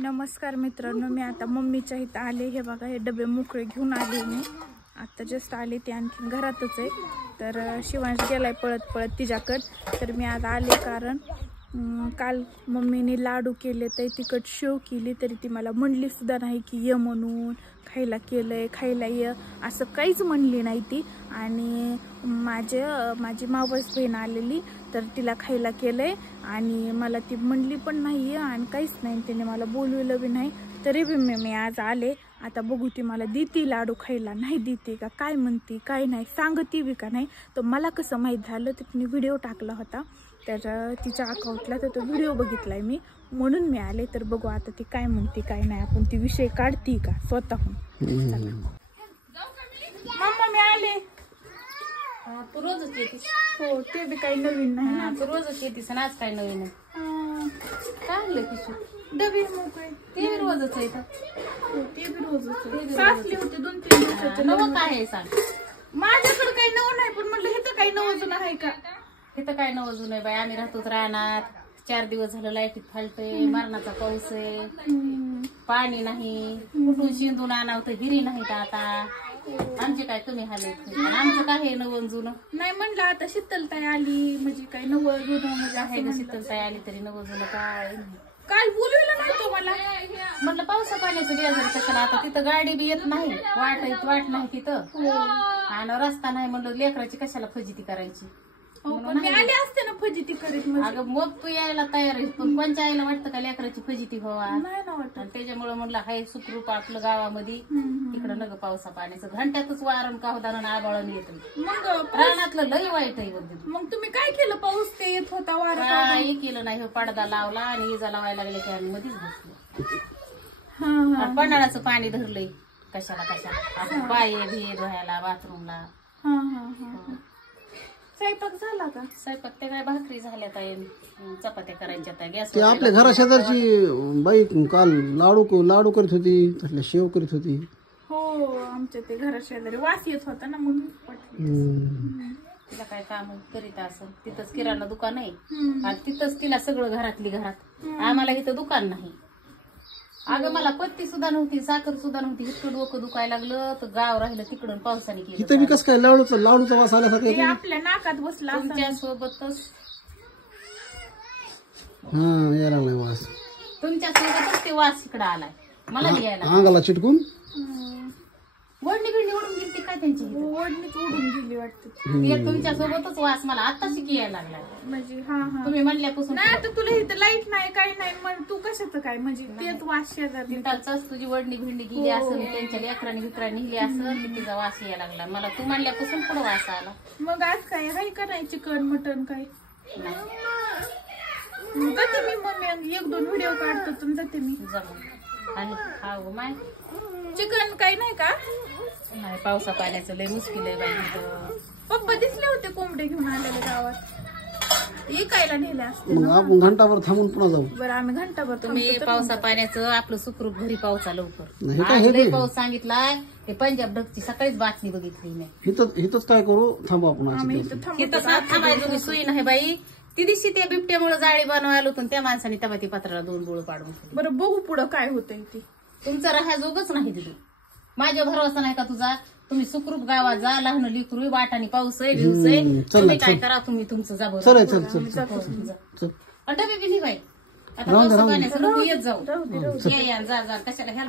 नमस्कार मित्रांनो, मी आता मम्मीच्या इथं आले. हे बघा, हे डबे मोकळे घेऊन आले. मी आता जस्ट आले, ते आणखी घरातच आहे. तर शिवांश गेलाय पळत पळत तिच्याकडं. तर मी आता आले कारण काल मम्मीने लाडू केले, तर तिखट शेव केली, तरी ती मला म्हणली सुद्धा नाही की ये म्हणून, खायला केलंय, खायला ये, असं काहीच म्हणली नाही ती. आणि माझी मावस बहीण आलेली, तर तिला खायला केलंय आणि मला ती म्हणली पण नाही आणि काहीच नाही, तिने मला बोलवलं बी नाही. तरी बी मी आज आले. आता बघू ती मला देते लाडू खायला, नाही देते का, काय म्हणते काय नाही, सांगते बी का नाही. तर मला कसं माहीत झालं, तर तिने व्हिडिओ टाकला होता तर तिच्या अकाउंटला, तर तो व्हिडिओ बघितलाय मी, म्हणून मी आले. तर बघू आता ती काय म्हणते काय नाही, आपण ती विषय काढते का स्वतःहून. मम्मा मी आले. तू रोजच येतीस? हो, ते बी काही नवीन नाही ना. तू रोजच येतीस आणि आज काय नवीन आहे? काय आणलं पिशू? डबे मोकळे. ते बी रोजच येतं. हो, ते बी रोजच साचले होते 2-3 दिवसाचे. नवं काय आहे सांग? माझ्याकडे काही नवं नाही, पण म्हटलं हे तर काही नवं जुनं आहे का? इथं काय नवं जुनं आहे बाई. आम्ही राहतोच राहणार. 4 दिवस झालं लाईटीत फालतोय, मरणाचा पाऊस आहे, पाणी नाही, कुठून शिंदून आणावं तर हिरी नाहीत आता. आमचे काय कमी हाल आहेत? आमचं काय आहे नवं जुनं? नाही म्हणलं आता शीतलताई आली म्हणजे काही नवं जुनं म्हणजे आहे का? शीतलताई आली तरी नवं जुनं काय नाही. काल बोलवलं नाही तो मला. म्हटलं पावसा पाण्याचं बेजार कशाला, आता तिथं गाडी बी येत नाही, वाट नाही तिथं, आणि रस्ता नाही, म्हणलं लेकराची कशाला फजिती करायची. मी आले असते ना फजिती करीत. अगं मग तू यायला तयार आहे, पण कोणच्या आईला वाटतं का लेकराची फजिती व्हावा? नाही ना वाटत. आणि त्याच्यामुळे म्हणलं हाय सुखरूप आपलं गावामध्ये, तिकडं नग पावसा पाण्याचं घंट्यातच वारण कावदारण आबाळून येत. मग रानातलं लय वाईट आहे बघ. मग तुम्ही काय केलं? पाऊस ते येत होता, वारा काही केलं नाही. पडदा लावला आणि इजा लावायला लागले की आम्ही मध्येच बसलो. पन्हाळाचं पाणी धरलंय कशाला कशाला, पाये भिये धुवायला, बाथरूमला. स्वयंपाक झाला का? स्वयंपाक ते काय भाकरी झाल्या काय, चपात्या करायच्या त्या गॅस. ते आपल्या घरा शेजारची बाई काल लाडू करत होती, तसल्या शेव करीत होती. हो, आमच्या ते घरा शेजारी वास येत होता ना, म्हणून तिला काय काम करीत असं. तिथंच किराणा दुकान आहे आणि तिथंच तिला सगळं घरातली घरात. आम्हाला इथं दुकान नाही. अगं मला पत्ती सुद्धा नव्हती, साखर सुद्धा नव्हती. इतकं डोकं दुखायला लागलं तर गाव राहिलं तिकडून पावसाने केलं. इथं बी कसं काय लाडूचा वास आल्यासारखं आपल्या नाकात बसला. तुमच्या सोबतच यायला लागलाय वास. तुमच्या सोबतच ते वास इकडं आलाय, मला यायला अंगाला चिटकून. वडणी बिडणी उडून गेली काय त्यांची? ओढणीच उडून गेली वाटतं. तुमच्या सोबतच वास मला आता शिकी यायला लागला. म्हणजे तुम्ही म्हणल्यापासून नाही, आता तुला इथं लाईट नाही काही नाही, मग तू कशाचं काय म्हणजे तेच वास शेजारी. तिथालच तुझी वडणी भिंडी गेली असेल, त्यांच्या लेकरांनी बिकरांनी नेली असेल, तिचा वास यायला लागला मला. तू म्हणल्यापासून पुढे वास आला. मग आज काय हाय का नाही? चिकन मटन काय जाते मी. मम्मी 1-2 व्हिडिओ काढतो तुम जाते मी जमून. आणि हा माय चिकन काही नाही का? नाही, पावसा पाण्याचं लय मुश्किल आहे बाई. पप्पा दिसले होते कोंबडे घेऊन आलेले गावात, इकायला नेले असते. मग आपण घंटाभर थांबून पुन्हा जाऊ. बरं, आम्ही घंटाभर तुम्ही पावसा पाण्याचं आपलं सुखरूप घरी पावसा लवकर. नाही आज लय पाऊस सांगितलाय. ते पंजाब ढगची सकाळीच बातमी बघितली मी. इथंच काय करू, थांबू आपण. इथं थांबायची सोयी नाही बाई. ती दिवशी त्या बिबट्यामुळे जाळी बनवायला होतं, त्या माणसाने तेव्हा ती पत्राला 2 बोळ पाडून. बरं, बघू पुढं काय होतंय ते. तुमचं राहायजोगच नाही तिथे. माझ्या भरोसा नाही का तुझा? तुम्ही सुखरूप गावात जा, लहान लिकरू, वाटाने पाऊस आहे, भिवस आहे, तुम्ही काय करा, तुम्ही तुमचं जा बरं. चल डबे बी नाही बाई. आता पावसा पाण्याचं नको येत जाऊ. या जा कशाला ह्याला